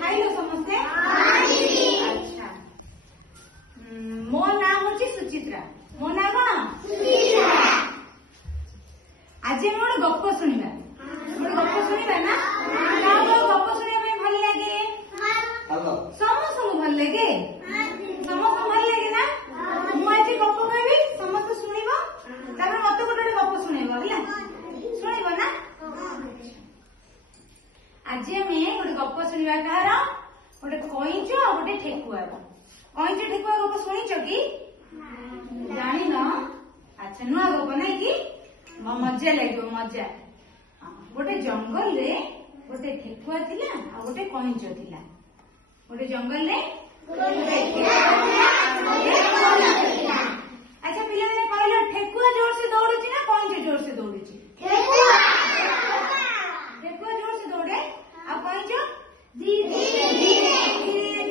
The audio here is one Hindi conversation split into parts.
खाइल समस्ते अच्छा मो ना हूँ सुचित्रा मो ना कौन आज हम गोटे गप शुणा गप शुणा ना गप शुणा भल लगे समस्त भल लगे समस्त भल लगे ना मुझे गप कहबी समस्त शुणव मत गोटे गप शुणव है शुणव ना आज आम गोटे गप शुणा कहार गोटे कईच गोटे ठेकुआ कईच ठेकुआ गप शुणीच कि जान अच्छा नुआ गप ना कि मजा लगे मजा गोटे जंगल रे गोटे ठेकुआ थिला आ गोटे कईच थिला गोटे जंगल रे अच्छा पिला मैंने कहल ठेकुआ जोर से दौड़ुची ना कईच जोर से दौड़ुची ठेकुआ जोर से दौड़े आ कईच धीरे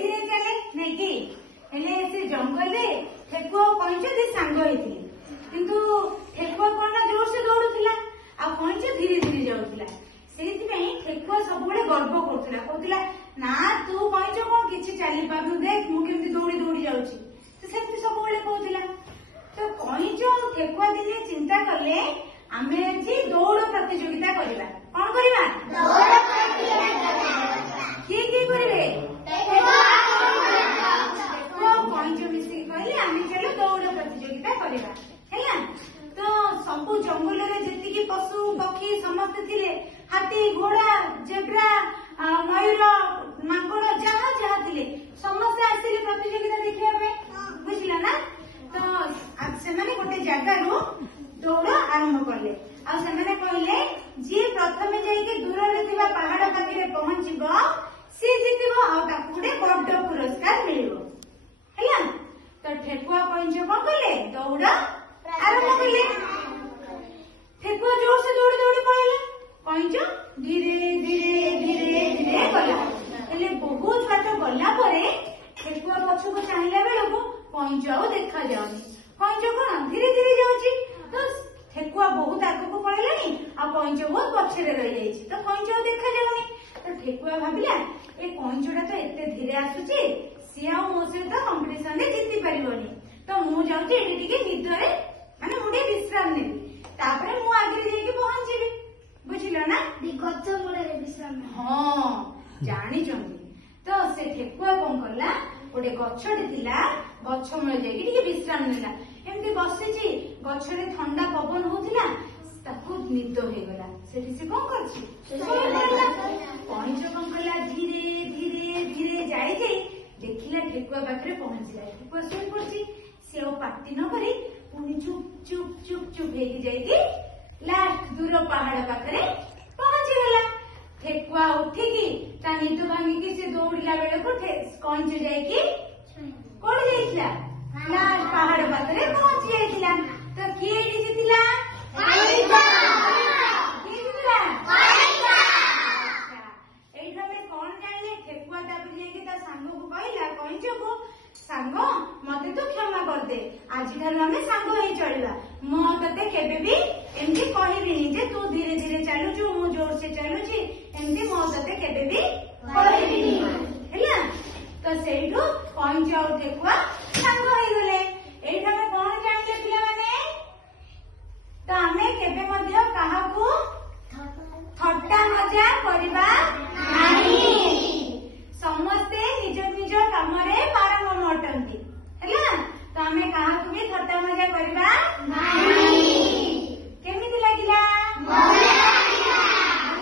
धीरे चले नहीं कि हेले से जंगल रे ठेकुआ कईच दी सांग होइथिले किंतु ठेकुआ कोन ना जोर से दौड़ुथिला आ कईच धीरे धीरे जाउथिला सेहितपई ठेकुआ सबुबेले गर्व करथिला कहथिला ना तू कईच कोन किछि चाली पारनु देख मु केमति दौड़ी दौड़ी जाउची तो सेमति सबुबेले कहथिला तो कईच ठेकुआ दिने चिंता कले आमे जी दौड़ प्रतियोगिता करिबा कोन करिबा दौड़ प्रतियोगिता की करिवे ठेकुआ कईच मिसी कहले आमे चलो दौड़ प्रतियोगिता करिबा हैला तो सबु जंगल रे जेति की पशु पक्षी समस्त थिले हाथी घोड़ा जेब्रा मयूर माकड़ जहाँ जहाँ थिले समस्त आसिले प्रतियोगिता देखिया पे बुझिला ना तो से माने गोटे जगारू दौड़ आरंभ कले आ से माने कहले जे प्रथमे जाई के दूर रे थिबा पहाड़ पाखरे पहुंचीबो से जितिबो आ ताकू गोटे बड़ पुरस्कार मिलिबो हैला तो ठेकुआ कईच कोन कले दौड़ आरंभ कले ठेकुआ जोर से दौड़ दौड़ पड़े कईच धीरे धीरे धीरे धीरे गला हेले बहुत बाट गला परे ठेकुआ पछक चाहला बेलू कईच आ देखा जाऊनी कईच कौन धीरे धीरे जाऊची तो ठेकुआ बहुत आगक पड़ेलानी आ कईच बहुत पछरे रही जाइए तो कईच आ देखा जाऊनी तो ठेकुआ भाविला ए कईचटा तो एते धीरे आसुची सी आ मो सहित कंपिटिशन रे जीति पारिबनी तो मु जाउची एठी टिके निदरे माने मुडे विश्राम नेबी तापरे मु आगे जाइके पहुंचीबी बुझिलो ना गछ मूले विश्राम हां जानी चंदी तो से ठेकुआ कोन करला गोटे गछटे थिला गछ मूले जाइके टिके विश्राम नेला एमती बसिची गछरे ठंडा पवन होतिला ताकू निद हे गला सेठी से कोन करछि कईच कोन करला धीरे धीरे धीरे जाई जे देखिला ठेकुआ पाखरे पहुंचला ठेकुआ सोई पड़छि से पाटी न करी पुनी चुप चुप चुप चुप हेकी जाइकी लास्ट दूर पहाड़ पाखरे पहुंची गला ठेकुआ उठिकी ता निद भांगिकी से दौड़िला बेले को कईच जाइकी कोन जाइथिला लास्ट पहाड़ पाखरे पहुंची जाइथिला तो किए जितिला कईच जितिला कईच एइठा में कोन जाइले ठेकुआ तापर जाइकी ता सांग को कहला कईच को सांग मते तो क्षमा कर दे आज आम सांग हो चलवा मो ते केबे भी एमती कहबिनी जे तू धीरे धीरे चलुचु मु जोर से चलुची एमती मो ते केबे भी कहबिनी हैला तो सेइठो कईच आ ठेकुआ सांग हो गले एइठा में कोन जानले पिला माने तो आमे केबे मध्य काहाकू ठट्टा मजा करबा नाही समस्ते निज निज काम रे पारंगम अटंती हैला तो आमे काहाकू भी ठट्टा मजा करबा नाही केमिति लागिला भल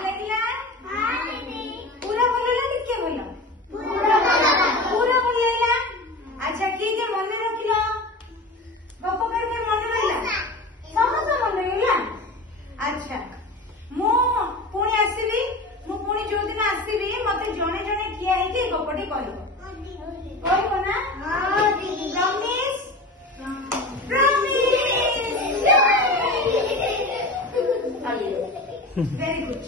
लागिला पूरा भल लागला टिके भल पूरा भल लागला अच्छा की के मन रखिलो गप करके मन रहला समस्त मन रहला अच्छा मु पुणी आसीबी मु पुणी जो दिन आसीबी मते जणे जणे किया है कि गपटी कहबो कहबो ना हां प्रॉमिस प्रॉमिस वेरी गुड